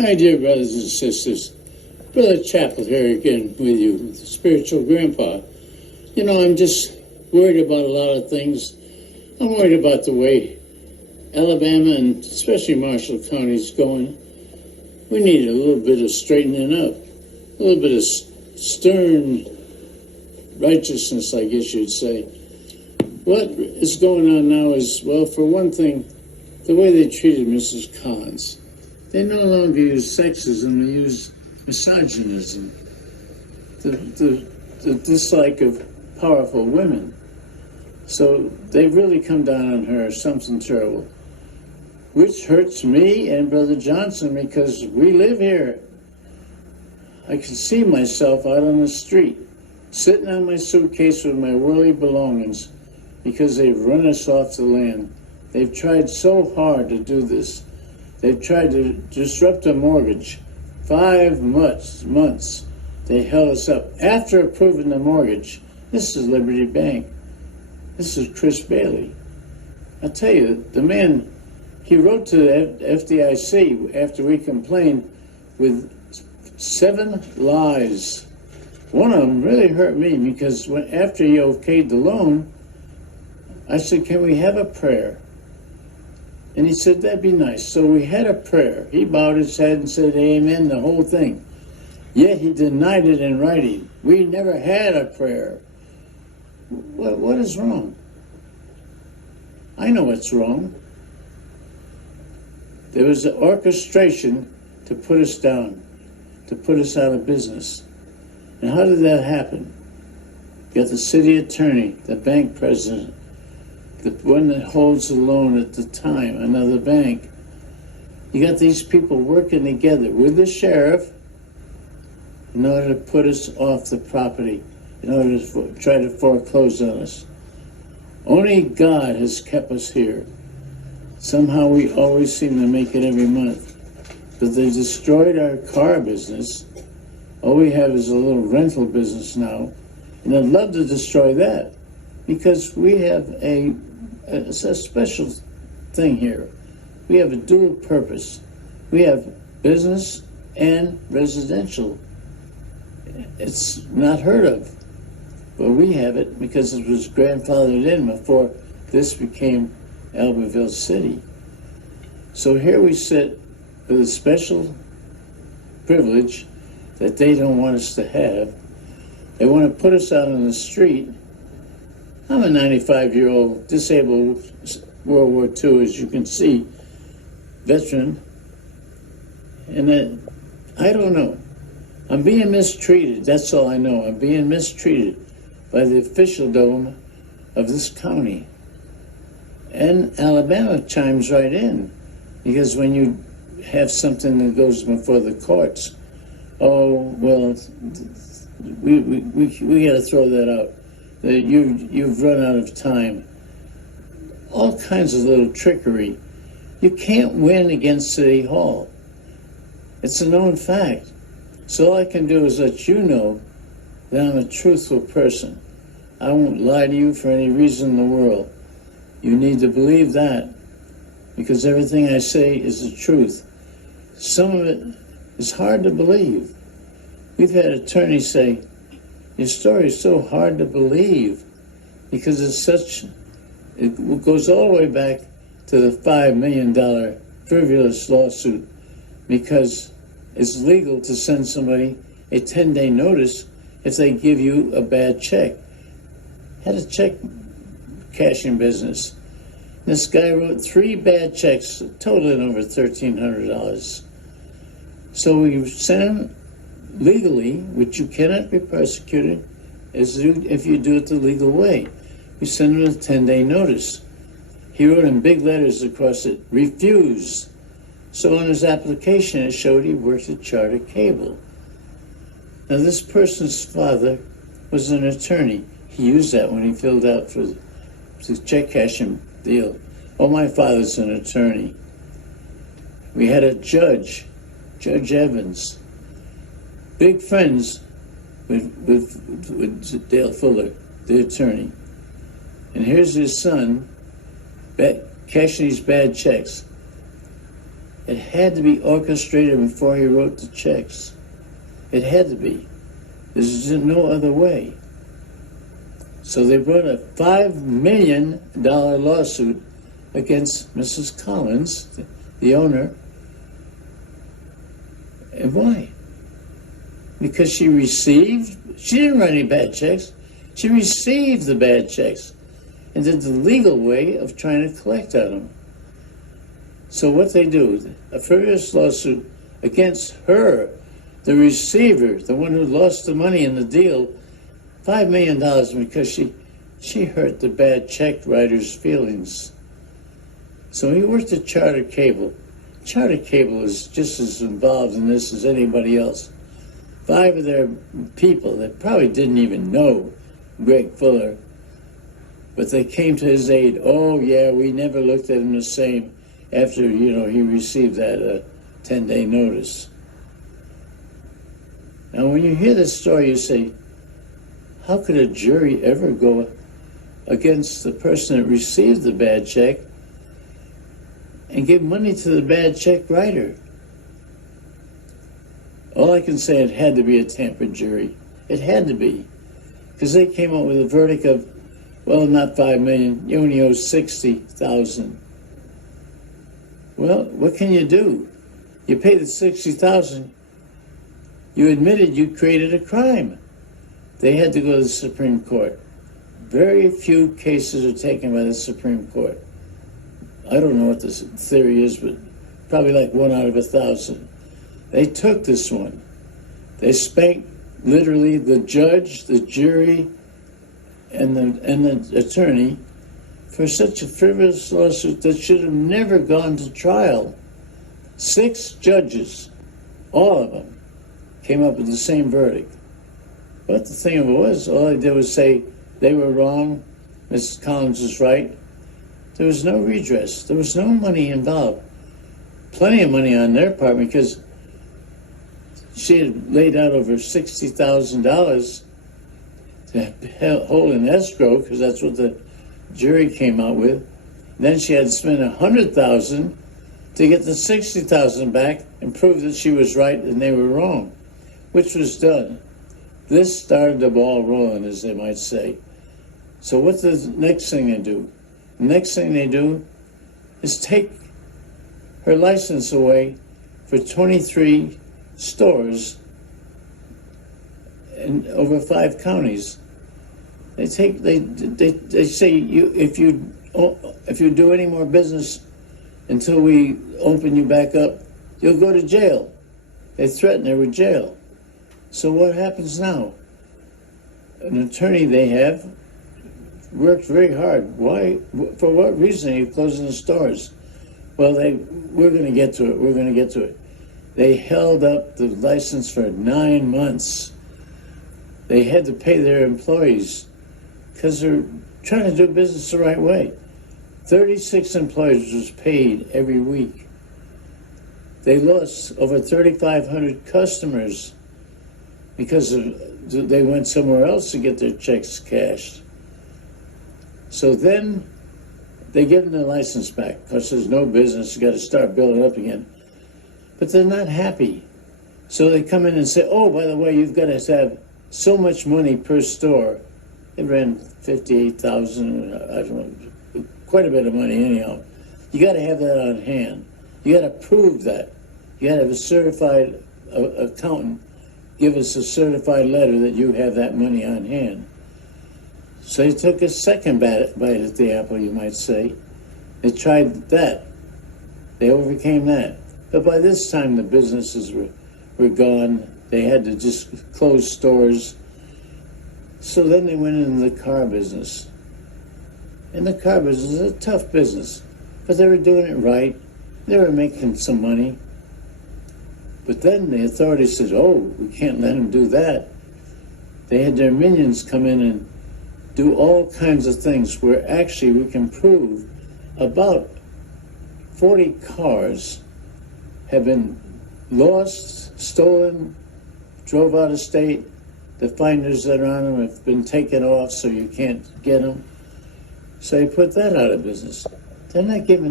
My dear brothers and sisters, Brother Chapel here again with you, spiritual grandpa. You know, I'm just worried about a lot of things. I'm worried about the way Alabama and especially Marshall County is going. We need a little bit of straightening up, a little bit of stern righteousness, I guess you'd say. What is going on now is, well, for one thing, the way they treated Mrs. Collins. They no longer use sexism, they use misogynism, the dislike of powerful women. So they really come down on her, something terrible, which hurts me and Brother Johnson because we live here. I can see myself out on the street, sitting on my suitcase with my worldly belongings because they've run us off the land. They've tried so hard to do this. They've tried to disrupt a mortgage. 5 months they held us up. After approving the mortgage, this is Liberty Bank. This is Chris Bailey. I tell you, the man, he wrote to the FDIC after we complained with 7 lies. One of them really hurt me because after he okayed the loan, I said, can we have a prayer? And he said, that'd be nice. So we had a prayer. He bowed his head and said, amen, the whole thing. Yet he denied it in writing. We never had a prayer. What is wrong? I know what's wrong. There was an orchestration to put us down, to put us out of business. And how did that happen? You got the city attorney, the bank president, the one that holds the loan at the time, another bank. You got these people working together with the sheriff in order to put us off the property, in order to try to foreclose on us. Only God has kept us here. Somehow we always seem to make it every month. But they destroyed our car business. All we have is a little rental business now. And I'd love to destroy that because we have it's a special thing here. We have a dual purpose. We have business and residential. It's not heard of, but we have it because it was grandfathered in before this became Albertville City. So here we sit with a special privilege that they don't want us to have. They want to put us out on the street. I'm a 95-year-old disabled World War II, as you can see, veteran. And I don't know. I'm being mistreated. That's all I know. I'm being mistreated by the officialdom of this county. And Alabama chimes right in because when you have something that goes before the courts, oh, well, we got to throw that out. You've run out of time. All kinds of little trickery. You can't win against City Hall. It's a known fact. So all I can do is let you know that I'm a truthful person. I won't lie to you for any reason in the world. You need to believe that because everything I say is the truth. Some of it is hard to believe. We've had attorneys say, your story is so hard to believe because it goes all the way back to the $5 million frivolous lawsuit because it's legal to send somebody a 10-day notice if they give you a bad check. Had a check cashing business. This guy wrote 3 bad checks totaling over $1,300. So we sent him legally, which you cannot be persecuted if you do it the legal way. We sent him a 10-day notice. He wrote in big letters across it, refused. So on his application, it showed he worked at Charter Cable. Now this person's father was an attorney. He used that when he filled out for the check cashing deal. Oh, my father's an attorney. We had a judge, Judge Evans, big friends with Dale Fuller, the attorney. And here's his son cashing these bad checks. It had to be orchestrated before he wrote the checks. It had to be. There's no other way. So they brought a $5 million lawsuit against Mrs. Collins, the owner. And why? Because she didn't write any bad checks. She received the bad checks and did the legal way of trying to collect on them. So what they do, a frivolous lawsuit against her, the receiver, the one who lost the money in the deal, $5 million because she hurt the bad check writer's feelings. So he worked at Charter Cable. Charter Cable is just as involved in this as anybody else. 5 of their people that probably didn't even know Greg Fuller, but they came to his aid. Oh yeah, we never looked at him the same after, he received that 10-day notice. Now when you hear this story, you say, how could a jury ever go against the person that received the bad check and give money to the bad check writer? All I can say, it had to be a tampered jury. It had to be. Because they came up with a verdict of, well, not $5 million, you only owe $60,000. Well, what can you do? You pay the $60,000, you admitted you created a crime. They had to go to the Supreme Court. Very few cases are taken by the Supreme Court. I don't know what the theory is, but probably like 1 out of 1,000. They took this one. They spanked literally the judge, the jury, and the attorney for such a frivolous lawsuit that should have never gone to trial. 6 judges, all of them, came up with the same verdict. But the thing of it was, all they did was say they were wrong, Mrs. Collins was right. There was no redress. There was no money involved. Plenty of money on their part because she had laid out over $60,000 to hold in escrow, because that's what the jury came out with. Then she had to spend $100,000 to get the $60,000 back and prove that she was right and they were wrong, which was done. This started the ball rolling, as they might say. So what's the next thing they do? The next thing they do is take her license away for 23 stores in over 5 counties. They say if you do any more business until we open you back up, you'll go to jail. They threaten her with jail. So what happens now? An attorney they have worked very hard. Why? For what reason are you closing the stores? Well, we're going to get to it. We're going to get to it. They held up the license for 9 months. They had to pay their employees because they're trying to do business the right way. 36 employees was paid every week. They lost over 3,500 customers because they went somewhere else to get their checks cashed. So then they give them their license back because there's no business. You got to start building up again. But they're not happy. So they come in and say, oh, by the way, you've got to have so much money per store. It ran $58,000, I don't know, quite a bit of money anyhow. You got to have that on hand. You got to prove that. You got to have a certified accountant give us a certified letter that you have that money on hand. So they took a second bite at the apple, you might say. They tried that. They overcame that. But by this time, the businesses were gone. They had to just close stores. So then they went into the car business. And the car business is a tough business, but they were doing it right. They were making some money. But then the authorities said, oh, we can't let them do that. They had their minions come in and do all kinds of things where actually we can prove about 40 cars have been lost, stolen, drove out of state. The finders that are on them have been taken off so you can't get them. So they put that out of business. They're not giving